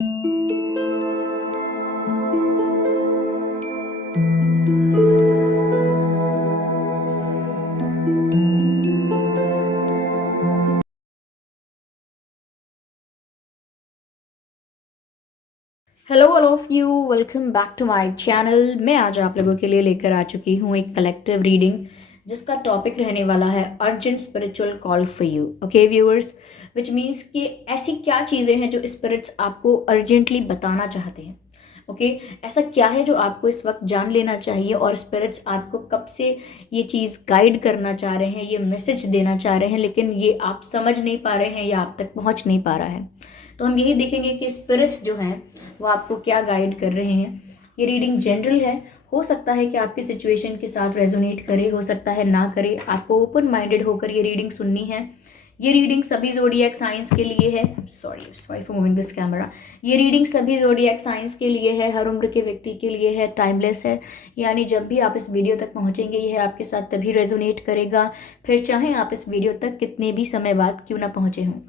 Hello all of you, welcome back to my channel. मैं आज आप लोगों के लिए लेकर आ चुकी हूँ एक कलेक्टिव रीडिंग जिसका टॉपिक रहने वाला है urgent spiritual call for you. Okay viewers, which means कि ऐसी क्या चीज़ें हैं जो स्पिरिट्स आपको अर्जेंटली बताना चाहते हैं। ओके ऐसा क्या है जो आपको इस वक्त जान लेना चाहिए और स्पिरिट्स आपको कब से ये चीज़ गाइड करना चाह रहे हैं, ये मैसेज देना चाह रहे हैं, लेकिन ये आप समझ नहीं पा रहे हैं या आप तक पहुंच नहीं पा रहा है। तो हम यही देखेंगे कि स्पिरिट्स जो हैं वो आपको क्या गाइड कर रहे हैं। ये रीडिंग जनरल है, हो सकता है कि आपकी सिचुएशन के साथ रेजोनेट करे, हो सकता है ना करे। आपको ओपन माइंडेड होकर ये रीडिंग सुननी है। ये रीडिंग सभी जोडिएक साइंस के लिए है। Sorry sorry for moving this camera. ये रीडिंग सभी जोडिएक साइंस के लिए है, हर उम्र के व्यक्ति के लिए है, टाइमलेस है। यानी जब भी आप इस वीडियो तक पहुंचेंगे यह आपके साथ तभी रेजोनेट करेगा, फिर चाहे आप इस वीडियो तक कितने भी समय बाद क्यों ना पहुंचे हों।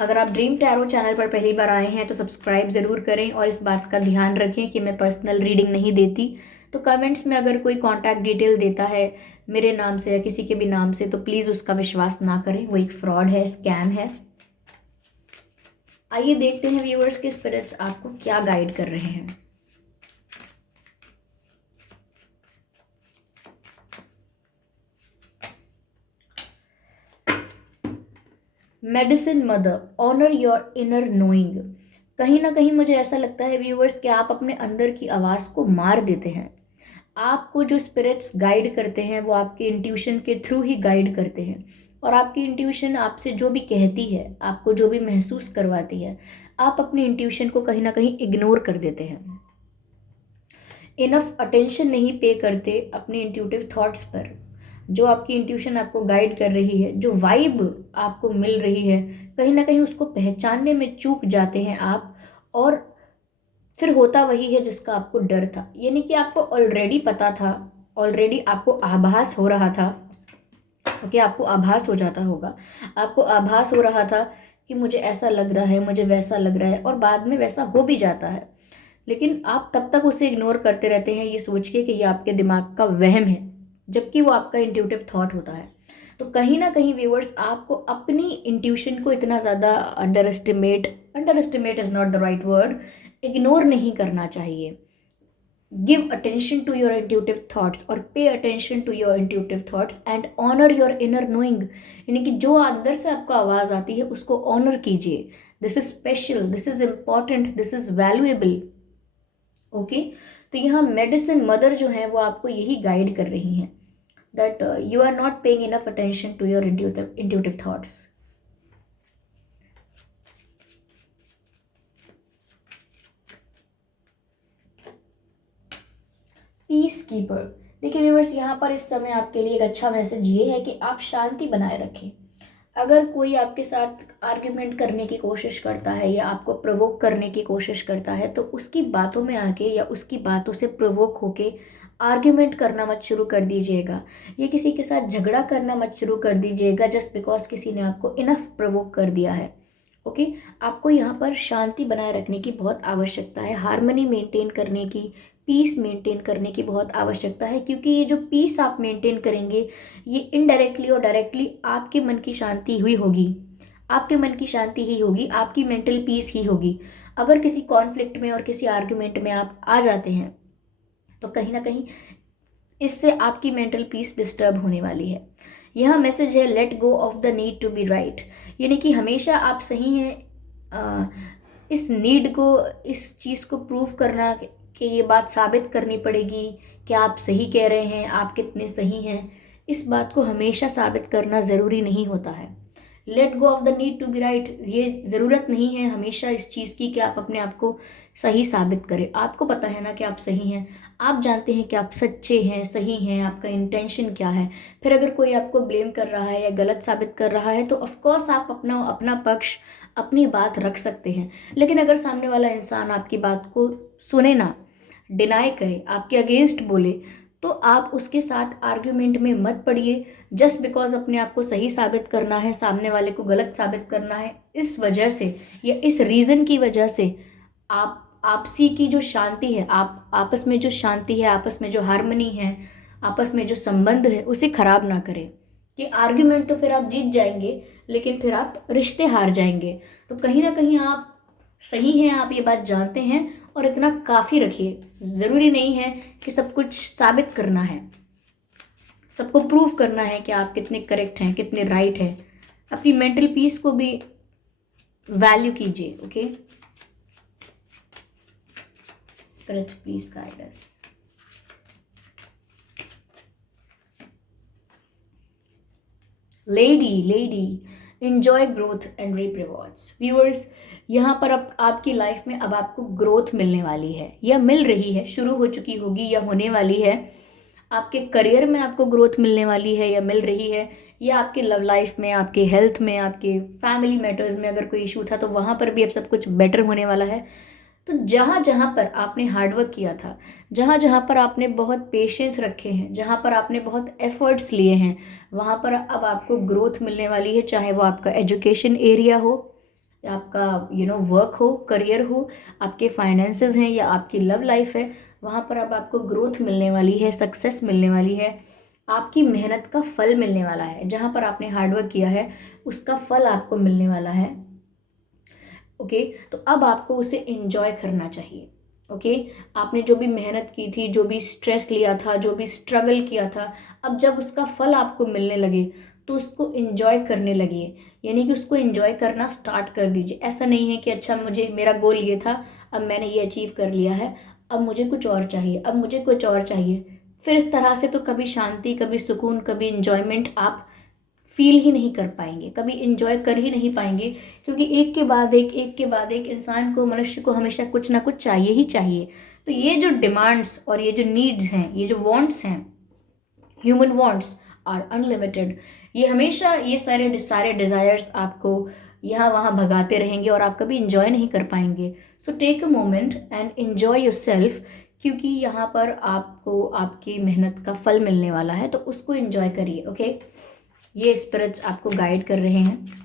अगर आप ड्रीम टैरो चैनल पर पहली बार आए हैं तो सब्सक्राइब ज़रूर करें और इस बात का ध्यान रखें कि मैं पर्सनल रीडिंग नहीं देती। तो कमेंट्स में अगर कोई कॉन्टैक्ट डिटेल देता है मेरे नाम से या किसी के भी नाम से तो प्लीज़ उसका विश्वास ना करें, वो एक फ्रॉड है, स्कैम है। आइए देखते हैं व्यूअर्स के स्पिरिट्स आपको क्या गाइड कर रहे हैं। Medicine mother, honour your inner knowing. कहीं ना कहीं मुझे ऐसा लगता है व्यूअर्स कि आप अपने अंदर की आवाज़ को मार देते हैं। आपको जो स्पिरिट्स गाइड करते हैं वो आपके इंट्यूशन के थ्रू ही गाइड करते हैं, और आपकी इंट्यूशन आपसे जो भी कहती है, आपको जो भी महसूस करवाती है, आप अपनी इंट्यूशन को कहीं ना कहीं इग्नोर कर देते हैं। इनफ अटेंशन नहीं पे करते अपने इंट्यूटिव थॉट्स पर। जो आपकी इंट्यूशन आपको गाइड कर रही है, जो वाइब आपको मिल रही है, कहीं ना कहीं उसको पहचानने में चूक जाते हैं आप। और फिर होता वही है जिसका आपको डर था, यानी कि आपको ऑलरेडी पता था, ऑलरेडी आपको आभास हो रहा था। ओके आपको आभास हो जाता होगा, आपको आभास हो रहा था कि मुझे ऐसा लग रहा है, मुझे वैसा लग रहा है, और बाद में वैसा हो भी जाता है। लेकिन आप तब तक उसे इग्नोर करते रहते हैं ये सोच के कि ये आपके दिमाग का वहम है, जबकि वो आपका इंट्यूटिव थॉट होता है। तो कहीं ना कहीं व्यूअर्स आपको अपनी इंट्यूशन को इतना ज़्यादा underestimate is not the right word, ignore नहीं करना चाहिए। Give attention to your intuitive thoughts और pay attention to your intuitive thoughts and honour your inner knowing. यानी कि जो अंदर से आपको आवाज़ आती है उसको ऑनर कीजिए। This is special, this is important, this is valuable. Okay तो यहाँ मेडिसिन मदर जो है वो आपको यही गाइड कर रही हैं that you are not paying enough attention to your intuitive thoughts. Peacekeeper, देखिए व्यूअर्स यहाँ पर इस समय आपके लिए एक अच्छा मैसेज ये है कि आप शांति बनाए रखें। अगर कोई आपके साथ आर्ग्यूमेंट करने की कोशिश करता है या आपको प्रोवोक करने की कोशिश करता है तो उसकी बातों में आके या उसकी बातों से प्रोवोक होके आर्ग्यूमेंट करना मत शुरू कर दीजिएगा। ये किसी के साथ झगड़ा करना मत शुरू कर दीजिएगा जस्ट बिकॉज किसी ने आपको इनफ प्रोवोक कर दिया है। ओके आपको यहाँ पर शांति बनाए रखने की बहुत आवश्यकता है, हार्मनी मेंटेन करने की, पीस मेंटेन करने की बहुत आवश्यकता है, क्योंकि ये जो पीस आप मेंटेन करेंगे ये इनडायरेक्टली और डायरेक्टली आपके मन की शांति हुई होगी, आपके मन की शांति ही होगी, आपकी मेंटल पीस ही होगी। अगर किसी कॉन्फ्लिक्ट में और किसी आर्ग्यूमेंट में आप आ जाते हैं तो कहीं ना कहीं इससे आपकी मेंटल पीस डिस्टर्ब होने वाली है। यह मैसेज है let go of the need to be right, यानी कि हमेशा आप सही हैं। अ, इस नीड को, इस चीज़ को प्रूव करना कि ये बात साबित करनी पड़ेगी कि आप सही कह रहे हैं, आप कितने सही हैं, इस बात को हमेशा साबित करना ज़रूरी नहीं होता है। Let go of the need to be right, ये ज़रूरत नहीं है हमेशा इस चीज़ की कि आप अपने आप को सही साबित करें। आपको पता है ना कि आप सही हैं, आप जानते हैं कि आप सच्चे हैं, सही हैं, आपका इंटेंशन क्या है। फिर अगर कोई आपको ब्लेम कर रहा है या गलत साबित कर रहा है तो ऑफकोर्स आप अपना अपना पक्ष, अपनी बात रख सकते हैं। लेकिन अगर सामने वाला इंसान आपकी बात को सुने ना, डिनाई करे, आपके अगेंस्ट बोले, तो आप उसके साथ आर्ग्यूमेंट में मत पड़िए जस्ट बिकॉज अपने आप को सही साबित करना है, सामने वाले को गलत साबित करना है। इस वजह से या इस रीज़न की वजह से आप आपसी की जो शांति है, आप आपस में जो शांति है, आपस में जो हार्मनी है, आपस में जो संबंध है, उसे खराब ना करें। कि आर्ग्यूमेंट तो फिर आप जीत जाएंगे लेकिन फिर आप रिश्ते हार जाएंगे। तो कहीं ना कहीं आप सही हैं, आप ये बात जानते हैं और इतना काफ़ी रखिए। ज़रूरी नहीं है कि सब कुछ साबित करना है, सबको प्रूव करना है कि आप कितने करेक्ट हैं, कितने राइट हैं। अपनी मेंटल पीस को भी वैल्यू कीजिए। Okay, spirit please guide us. Lady enjoy growth and reap rewards। Viewers, यहाँ पर अब आपकी लाइफ में अब आपको ग्रोथ मिलने वाली है या मिल रही है, शुरू हो चुकी होगी या होने वाली है। आपके करियर में आपको ग्रोथ मिलने वाली है या मिल रही है, या आपके लव लाइफ में, आपके हेल्थ में, आपके फैमिली मैटर्स में अगर कोई इशू था तो वहाँ पर भी अब सब कुछ बेटर होने वाला है। तो जहाँ जहाँ पर आपने हार्डवर्क किया था, जहाँ जहाँ पर आपने बहुत पेशेंस रखे हैं, जहाँ पर आपने बहुत एफर्ट्स लिए हैं, वहाँ पर अब आपको ग्रोथ मिलने वाली है। चाहे वो आपका एजुकेशन एरिया हो, या आपका वर्क हो, करियर हो, आपके फाइनेंसेस हैं, या आपकी लव लाइफ है, वहाँ पर अब आपको ग्रोथ मिलने वाली है, सक्सेस मिलने वाली है। आपकी मेहनत का फल मिलने वाला है। जहाँ पर आपने हार्डवर्क किया है उसका फल आपको मिलने वाला है। ओके, तो अब आपको उसे एंजॉय करना चाहिए। ओके, आपने जो भी मेहनत की थी, जो भी स्ट्रेस लिया था, जो भी स्ट्रगल किया था, अब जब उसका फल आपको मिलने लगे तो उसको एंजॉय करने लगिए। यानी कि उसको एंजॉय करना स्टार्ट कर दीजिए। ऐसा नहीं है कि अच्छा मुझे मेरा गोल ये था, अब मैंने ये अचीव कर लिया है, अब मुझे कुछ और चाहिए, अब मुझे कुछ और चाहिए। फिर इस तरह से तो कभी शांति, कभी सुकून, कभी इंजॉयमेंट आप फील ही नहीं कर पाएंगे, कभी इंजॉय कर ही नहीं पाएंगे। क्योंकि एक के बाद एक के बाद एक इंसान को, मनुष्य को हमेशा कुछ ना कुछ चाहिए ही चाहिए। तो ये जो डिमांड्स और ये जो नीड्स हैं, ये जो वांट्स हैं, ह्यूमन वांट्स आर अनलिमिटेड। ये हमेशा ये सारे डिज़ायर्स आपको यहाँ वहाँ भगाते रहेंगे और आप कभी इंजॉय नहीं कर पाएंगे। So take a moment and enjoy yourself, क्योंकि यहाँ पर आपको आपकी मेहनत का फल मिलने वाला है, तो उसको एंजॉय करिए। ओके, ये स्पिरिट्स आपको गाइड कर रहे हैं।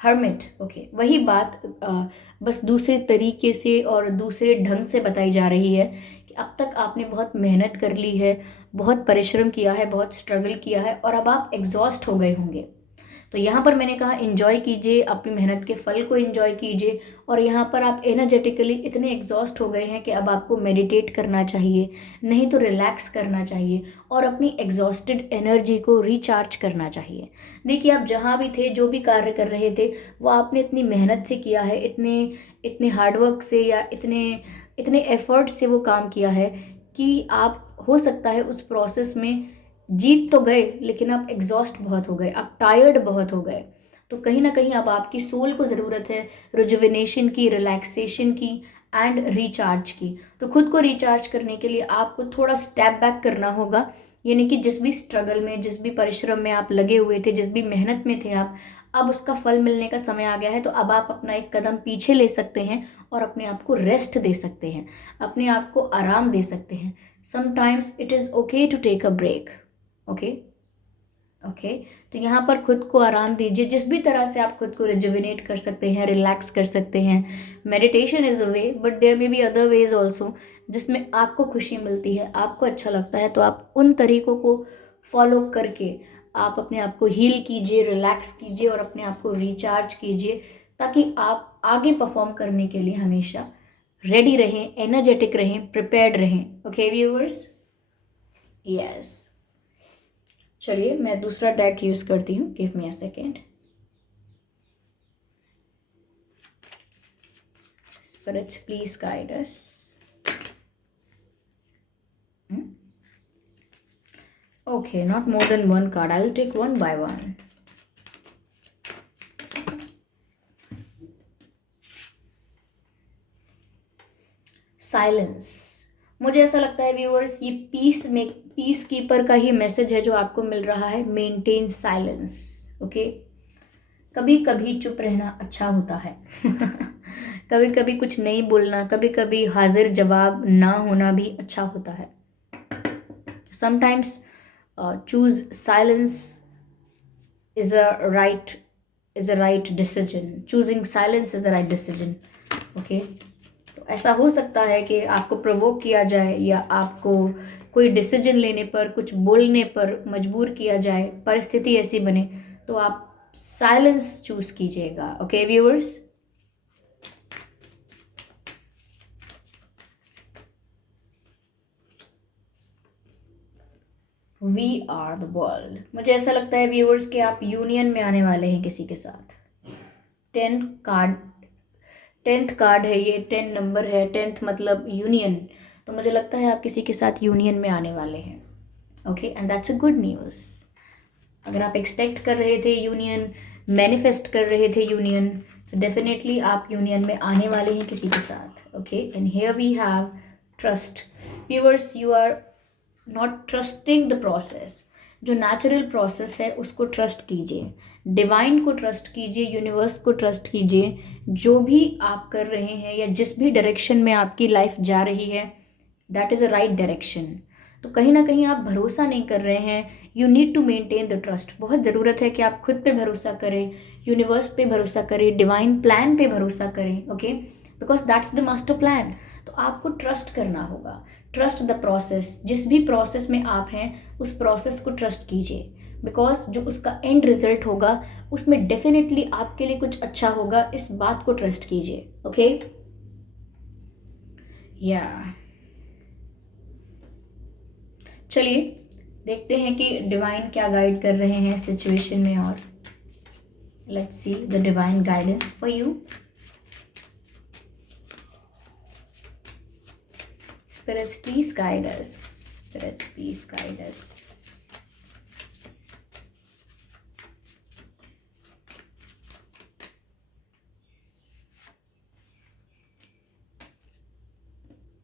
हर्मिट, ओके, वही बात बस दूसरे तरीके से और दूसरे ढंग से बताई जा रही है कि अब तक आपने बहुत मेहनत कर ली है, बहुत परिश्रम किया है, बहुत स्ट्रगल किया है, और अब आप एग्जॉस्ट हो गए होंगे। तो यहाँ पर मैंने कहा इंजॉय कीजिए, अपनी मेहनत के फल को इंजॉय कीजिए। और यहाँ पर आप एनर्जेटिकली इतने एग्जॉस्ट हो गए हैं कि अब आपको मेडिटेट करना चाहिए, नहीं तो रिलैक्स करना चाहिए और अपनी एग्जॉस्टेड एनर्जी को रिचार्ज करना चाहिए। देखिए, आप जहाँ भी थे, जो भी कार्य कर रहे थे, वो आपने इतनी मेहनत से किया है, इतने इतने हार्डवर्क से या इतने इतने एफर्ट से वो काम किया है कि आप हो सकता है उस प्रोसेस में जीत तो गए लेकिन आप एग्जॉस्ट बहुत हो गए, आप टायर्ड बहुत हो गए। तो कहीं ना कहीं अब आपकी सोल को ज़रूरत है रिजुविनेशन की, रिलैक्सेशन की एंड रिचार्ज की। तो खुद को रिचार्ज करने के लिए आपको थोड़ा स्टेप बैक करना होगा। यानी कि जिस भी स्ट्रगल में, जिस भी परिश्रम में आप लगे हुए थे, जिस भी मेहनत में थे आप, अब उसका फल मिलने का समय आ गया है। तो अब आप अपना एक कदम पीछे ले सकते हैं और अपने आप को रेस्ट दे सकते हैं, अपने आप को आराम दे सकते हैं। Sometimes it is okay to take a break. Okay, okay, तो यहाँ पर खुद को आराम दीजिए। जिस भी तरह से आप खुद को रिजुविनेट कर सकते हैं, रिलैक्स कर सकते हैं। Meditation is a way, but there may be other ways also जिसमें आपको खुशी मिलती है, आपको अच्छा लगता है। तो आप उन तरीकों को फॉलो करके आप अपने आप को हील कीजिए, रिलैक्स कीजिए और अपने आप को रिचार्ज कीजिए, ताकि आप आगे परफॉर्म करने के लिए हमेशा रेडी रहें, एनर्जेटिक रहें, प्रिपेयर्ड रहें। Okay viewers, yes. चलिए मैं दूसरा डेक यूज करती हूँ। Give me a second. Spirits please guide us. Okay, not more than one card. I'll take one by one. Silence. मुझे ऐसा लगता है व्यूअर्स, ये पीस कीपर का ही मैसेज है जो आपको मिल रहा है। Maintain silence. ओके, कभी कभी चुप रहना अच्छा होता है। कभी कभी कुछ नहीं बोलना, कभी कभी हाजिर जवाब ना होना भी अच्छा होता है। Sometimes choose silence is a right is a right decision. Choosing silence is the right decision. Okay, तो ऐसा हो सकता है कि आपको प्रोवोक किया जाए या आपको कोई डिसीजन लेने पर, कुछ बोलने पर मजबूर किया जाए, परिस्थिति ऐसी बने, तो आप साइलेंस चूज कीजिएगा। Okay viewers, we are the world. मुझे ऐसा लगता है व्यूअर्स कि आप यूनियन में आने वाले हैं किसी के साथ। 10 कार्ड, 10th कार्ड है ये, 10 नंबर है, 10th मतलब यूनियन। तो मुझे लगता है आप किसी के साथ यूनियन में आने वाले हैं। Okay, and that's a good news. अगर आप एक्सपेक्ट कर रहे थे यूनियन, मैनिफेस्ट कर रहे थे यूनियन, तो डेफिनेटली आप यूनियन में आने वाले हैं किसी के साथ। Okay, and here we have trust. Viewers, you are not trusting the process. जो नेचुरल प्रोसेस है उसको ट्रस्ट कीजिए, डिवाइन को ट्रस्ट कीजिए, यूनिवर्स को ट्रस्ट कीजिए। जो भी आप कर रहे हैं या जिस भी डायरेक्शन में आपकी लाइफ जा रही है, that is a right direction. तो कहीं ना कहीं आप भरोसा नहीं कर रहे हैं, you need to maintain the trust. बहुत ज़रूरत है कि आप खुद पे भरोसा करें, यूनिवर्स पे भरोसा करें, डिवाइन प्लान पे भरोसा करें। Okay, because that's the master plan. तो आपको ट्रस्ट करना होगा, ट्रस्ट द प्रोसेस। जिस भी प्रोसेस में आप हैं उस प्रोसेस को ट्रस्ट कीजिए, बिकॉज जो उसका एंड रिजल्ट होगा उसमें डेफिनेटली आपके लिए कुछ अच्छा होगा। इस बात को ट्रस्ट कीजिए। ओके, या चलिए देखते हैं कि डिवाइन क्या गाइड कर रहे हैं सिचुएशन में। और let's see the divine guidance for you. Spirits, please guide us. Spirits, please guide us.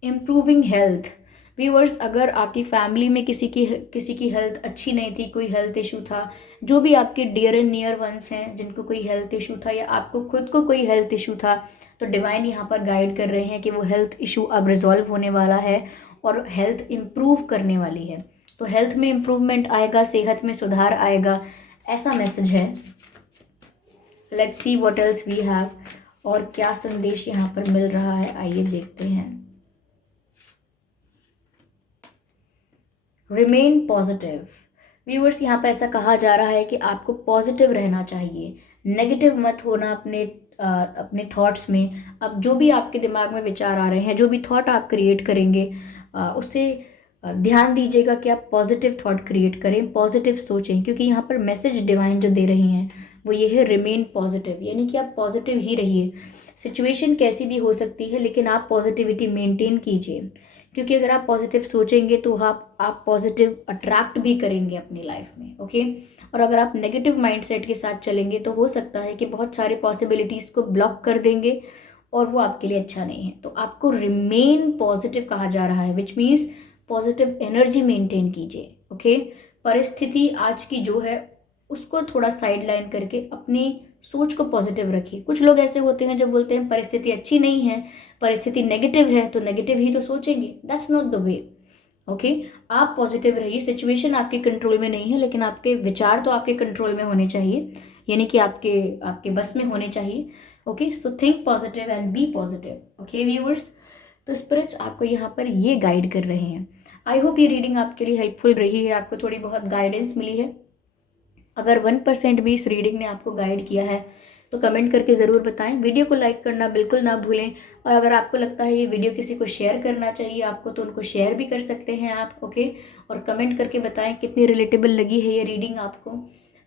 Improving health. Viewers, अगर आपकी फैमिली में किसी की हेल्थ अच्छी नहीं थी, कोई हेल्थ इशू था, जो भी आपके डियर एंड नियर वंस हैं जिनको कोई हेल्थ इशू था या आपको खुद को कोई हेल्थ इशू था, तो डिवाइन यहाँ पर गाइड कर रहे हैं कि वो हेल्थ इशू अब रिजॉल्व होने वाला है और हेल्थ इम्प्रूव करने वाली है। तो हेल्थ में इम्प्रूवमेंट आएगा, सेहत में सुधार आएगा, ऐसा मैसेज है। Let's see what else we have, और क्या संदेश यहाँ पर मिल रहा है, आइए देखते हैं। Remain positive. व्यूअर्स, यहाँ पर ऐसा कहा जा रहा है कि आपको पॉजिटिव रहना चाहिए, नेगेटिव मत होना अपने थॉट्स में। अब जो भी आपके दिमाग में विचार आ रहे हैं, जो भी थॉट आप क्रिएट करेंगे, उससे ध्यान दीजिएगा कि आप पॉजिटिव थॉट क्रिएट करें, पॉजिटिव सोचें, क्योंकि यहाँ पर मैसेज डिवाइन जो दे रही हैं वो ये है, रिमेन पॉजिटिव, यानी कि आप पॉजिटिव ही रहिए। सिचुएशन कैसी भी हो सकती है लेकिन आप पॉजिटिविटी मेंटेन कीजिए, क्योंकि अगर आप पॉजिटिव सोचेंगे तो आप पॉजिटिव अट्रैक्ट भी करेंगे अपनी लाइफ में। ओके, और अगर आप नेगेटिव माइंडसेट के साथ चलेंगे तो हो सकता है कि बहुत सारे पॉसिबिलिटीज़ को ब्लॉक कर देंगे और वो आपके लिए अच्छा नहीं है। तो आपको रिमेन पॉजिटिव कहा जा रहा है, which means positive energy maintain कीजिए। ओके, परिस्थिति आज की जो है उसको थोड़ा साइड लाइन करके अपनी सोच को पॉजिटिव रखिए। कुछ लोग ऐसे होते हैं जो बोलते हैं परिस्थिति अच्छी नहीं है, परिस्थिति नेगेटिव है तो नेगेटिव ही तो सोचेंगे। That's not the way. Okay, आप पॉजिटिव रहिए। सिचुएशन आपके कंट्रोल में नहीं है लेकिन आपके विचार तो आपके कंट्रोल में होने चाहिए, यानी कि आपके बस में होने चाहिए। Okay, so think positive and be positive. Okay viewers, तो स्पिरिट्स आपको यहाँ पर ये गाइड कर रहे हैं। आई होप ये रीडिंग आपके लिए हेल्पफुल रही है, आपको थोड़ी बहुत गाइडेंस मिली है। अगर 1% भी इस रीडिंग ने आपको गाइड किया है तो कमेंट करके ज़रूर बताएं। वीडियो को लाइक करना बिल्कुल ना भूलें, और अगर आपको लगता है ये वीडियो किसी को शेयर करना चाहिए आपको, तो उनको शेयर भी कर सकते हैं आप। ओके, और कमेंट करके बताएं कितनी रिलेटेबल लगी है ये रीडिंग आपको।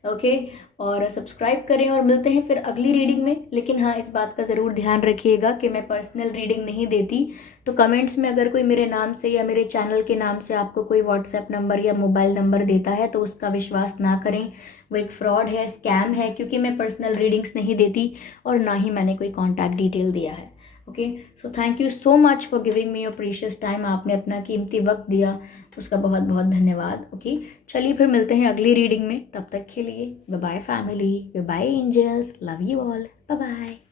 ओके, और सब्सक्राइब करें, और मिलते हैं फिर अगली रीडिंग में। लेकिन हाँ, इस बात का ज़रूर ध्यान रखिएगा कि मैं पर्सनल रीडिंग नहीं देती, तो कमेंट्स में अगर कोई मेरे नाम से या मेरे चैनल के नाम से आपको कोई व्हाट्सएप नंबर या मोबाइल नंबर देता है तो उसका विश्वास ना करें, वो एक फ्रॉड है, स्कैम है, क्योंकि मैं पर्सनल रीडिंग्स नहीं देती और ना ही मैंने कोई कॉन्टैक्ट डिटेल दिया है। Okay, so thank you so much for giving me your precious time. आपने अपना कीमती वक्त दिया, उसका बहुत बहुत धन्यवाद। ओके, चलिए फिर मिलते हैं अगली रीडिंग में, तब तक के लिए bye bye family, bye bye angels, love you all, bye bye.